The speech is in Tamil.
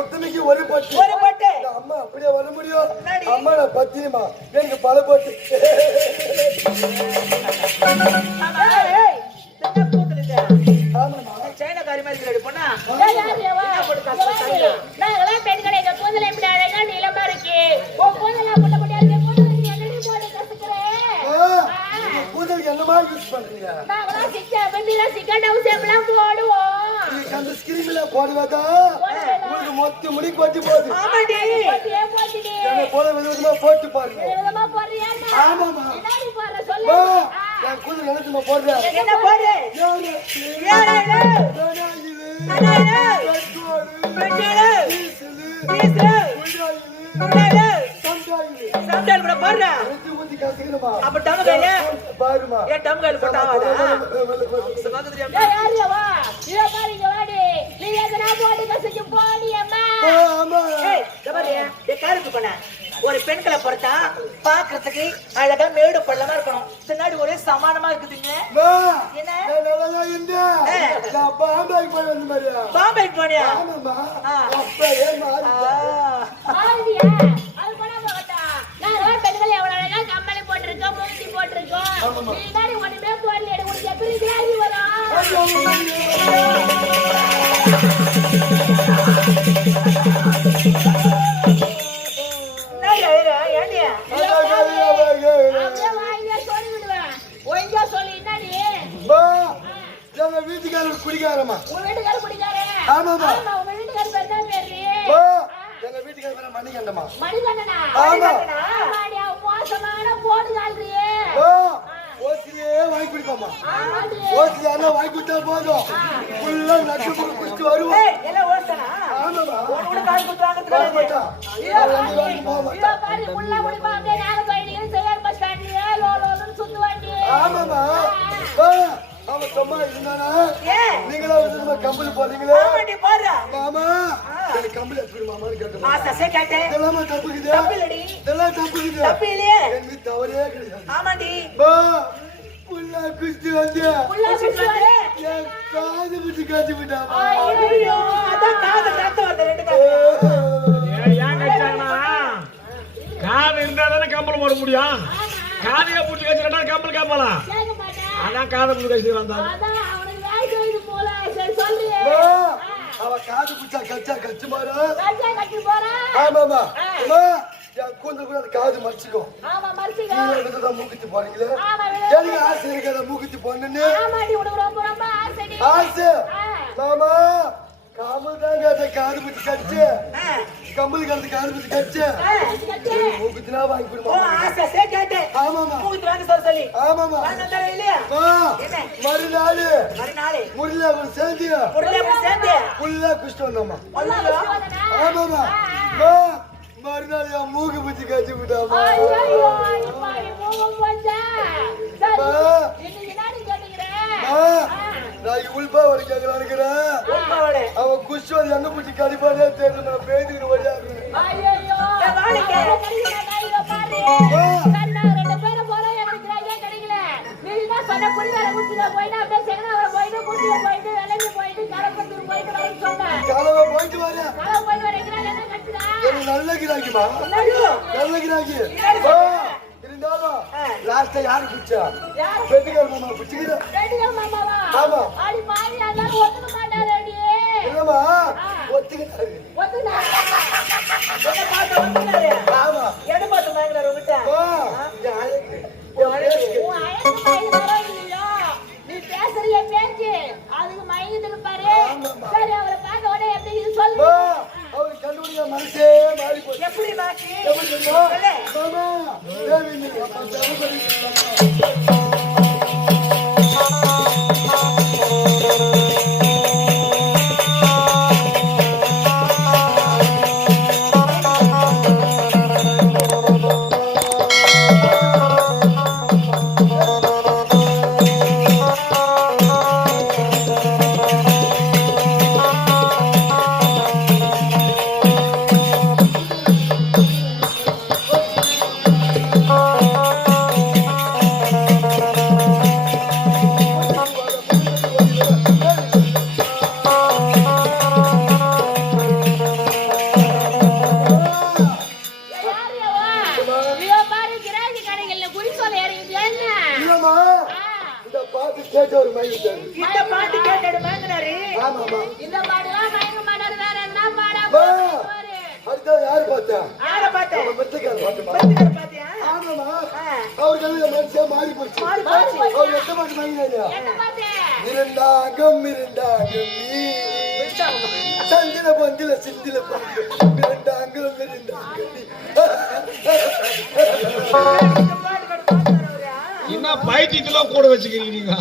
ஒத்துமைக்கு ஒரு பட்டு அம்மா அப்படியே வர முடியும். அம்மா நான் பத்தியமா எனக்கு பல போட்டு என்னமா யூஸ் பண்றீங்க? அந்த ஸ்கிரீம்ல போடுவதா உங்களுக்கு மொத்த முடி கொட்டி போகுது. போல விதமா போட்டு பாருங்க. ஆமாமா என் கூந்தல் நினைச்சுமா போடுறேன். பாருமா ஒரு பெண்களை பொறுத்தா பாக்குறதுக்கு அழகா மேடு பள்ளமா இருக்கணும். பின்னாடி ஒரே சமானமா இருக்குதுங்க. பாம்பேக்கு போனியா? பெண்கள் எவ்வளவு அழகா கம்மலை போட்டிருக்கோம், மூர்த்தி போட்டிருக்கோம். ஒண்ணுமே போடல. உங்களுக்கு எப்படி கிராகி வரும்? வீட்டுக்காரர் குடிக்காரமா? உங்க வீட்டுக்காரர் குடிக்காரே? ஆமாமா. உங்க வீட்டுக்காரர் பேர் தான் பேரு? எங்க வீட்டுக்காரர் பேர் மணிகண்டமா. மணிகண்டனா? ஆமா. ஆமாடியா, மோசமான போடு கால்றியே. ஓசியே வாங்கி குடிப்பாமா ஆமாடி. ஓசி யாரா வாங்கி குடிச்சா போதும் ஃபுல்லா நட்டு குடிச்சு வருவோம் ஏய், எல்லாம் ஓசனா? ஆமாமா உனக்கு கூட கால் குத்து வாங்குறதுக்கு போக வராது. மாட்டா அவன் எந்த வேலைக்கும் போக மாட்டா இதோ பாரு, புள்ள முடிப்பா, அப்படியே நாகர்கோயிலுக்கு செய்யார் பஸ் ஸ்டாண்ட்லயே லோலோன்னு சுத்துவாண்டி. ஆமாமா அவன் சும்மா இருந்தானா ஏன்? நீங்களா வந்து நம்ம கம்பெனி போறீங்களே ஆமாண்டி, போறா. மாமா எனக்கு கம்பெனி எப்படி மாமான்னு கேட்டேன் ஆசை கேட்டேன். இதெல்லாம் தப்புக்குது தப்பு இல்லடி. இதெல்லாம் தப்புக்குது தப்பு இல்லையே. என் மீது தவறே கிடையாது ஆமாண்டி. பா புல்லா குஸ்தி வந்து புள்ள குத்துவாரு. என் காது விட்டு காய்ச்சி விட்டாமா ஐயோ, அதான் காது ரத்தம் வருது, ரெண்டு காது. ஏன் கட்சானா காது இருந்தா தானே கம்பல் போட முடியும். காதையா பூச்சி கட்சிட்டா கம்பல் காப்பலாம். கேட்க மாட்டேன். அதான் காதை பூச்சி கட்சி வந்தாங்க. அதான் அவனுக்கு வேலை செய்யுது போல. சரி சொல்லு. அவ காது குச்சா கச்சா கச்சு மாறா ராஜா கட்டி போறா. ஆமாமா அம்மா என் கூந்தல் கூட அந்த காது மறைச்சிக்கும் ஆமா, மறைச்சிக்கோ. நீங்க எடுத்துதான் மூக்குத்தி போறீங்களே ஆமா, எனக்கு ஆசை இருக்கு அதை மூக்குத்தி போடணுன்னு ஆமாடி, உனக்கு ரொம்ப ரொம்ப ஆசைடி. ஆசை ஆ. மாமா காமல் தான் கேட்ட காது பிடிச்சி கச்சு கம்பல் காலத்து காது பிடிச்சி கச்சு கட்டு. மூக்குத்தினா வாங்கி ஓ, கொடுமா ஆசை கேட்டேன். ஆமாமா மூக்குத்தி வாங்க சொல்ல சொல்லி. ஆமாமா வாங்க வந்தாரா இல்லையா? என்ன? மறுநாள் மறுநாளே. முருளை அவன் சேர்ந்து பொருளை அப்படி சேர்த்து. ஃபுல்லா குஷ்டு வந்தோம்மா புள்ள குத்துவாதனா? ஆமாமா மறுநாள் என் மூக்கு பிடிச்சி கச்சு விட்டாமா ஐயையோ, அம்மா, நீ மூவ் போச்சா? சரி, இன்னைக்கு நானும் கேட்டுக்கிறேன். நான் உள்பா வர கேட்கலான்னுக்கிறேன் உட்காரு. அவன் குஷ்டு வந்து எங்க பிடிச்சி கடிப்பானே தெரியல நான் பேந்துக்கிட்டு வழியாடுறேன் ஐயையோ, வாடிக்கை. அவன் கிடைக்க மாட்டான், இதோ பாரு. கண்ணா, 2 பேரும் போறோம், எனக்கு கிராக்கே கிடைக்கல. நீ தான் சொன்ன குடிகார குடிச்சில போயிட்டு, அப்படியே செங்கனாவரம் போயிட்டு, குடியில போயிட்டு, வெள்ளந்தி போயிட்டு, கலப்பத்தூர் போயிட்டு வரேன்னு சொன்னேன். காலமா போயிட்டு வரேன் கலவை போயிட்டு வர கிராக் என்ன கட்டுதா? எனக்கு நல்ல கிராக்கிமா நல்ல கிராக்கி இருந்தாலும் லாஸ்டா யாரு குடிச்சா யாரு? பெட்டுக்கார மாமா குடிச்சுக்கிறேன் ரெடிகள் மாமாவா? ஆமா. அடி பாவி, அதெல்லாம் ஒத்துக்க மாட்டாரேடி. இல்லம்மா ஒத்துக்கிட்டாரு ஒத்துக்கிட்டா? என்ன பார்த்து வந்துட்டாரு? ஆமா எதை பார்த்து வாங்கினாரு உங்ககிட்ட? என் அழகு, என் பேசுக்கு. உன் அழகு மயங்குதாரோ இல்லையோ, நீ பேசுறிய பேச்சு அதுக்கு மயங்குதுன்னு பாரு. ஆமாம்மா. சரி, அவரை பார்த்த உடனே எப்படி இது சொல்லு. அவரு கண்டுபிடிக்க மனசே மாறி போச்சு எப்படி மாத்தி? எப்படி தெரியுமா? மாமா தேவி நீ அப்பா தேவை யாரு அவ? இதோ பாரு, கிராக்கி கடைகள்ல குறிச்சோலை இறங்குது என்ன? இல்லம்மா ஆ, இந்த பாட்டு கேட்ட ஒரு மயில் விட்டாரு இந்த பாட்டு கேட்டாரு வாங்கினாரு. ஆமாமா இந்த பாட்டுலாம் மயங்க மாட்டாரு, வேற என்ன பாடா பா. பாரு. அடுத்த யாரு பார்த்தா யார பார்த்த? நம்ம மெத்தக்கார பாட்டுமா பத்திரிக்கை பார்த்தியா? ஆமாமா அவருக்கு மனசே மாறி போச்சு மாறி போச்சு. அவர் எத்த பாட்டு வாங்கினாரு என்ன பார்த்தேன்? இரண்டாகம் நீ சந்தில பந்தில சிந்தில பந்து இரண்டாகம் நீ இந்த பாட்டு கூட பார்த்தாரு அவரு. என்ன பைத்தியத்துல கூட வச்சுக்கிறீங்க நீங்க?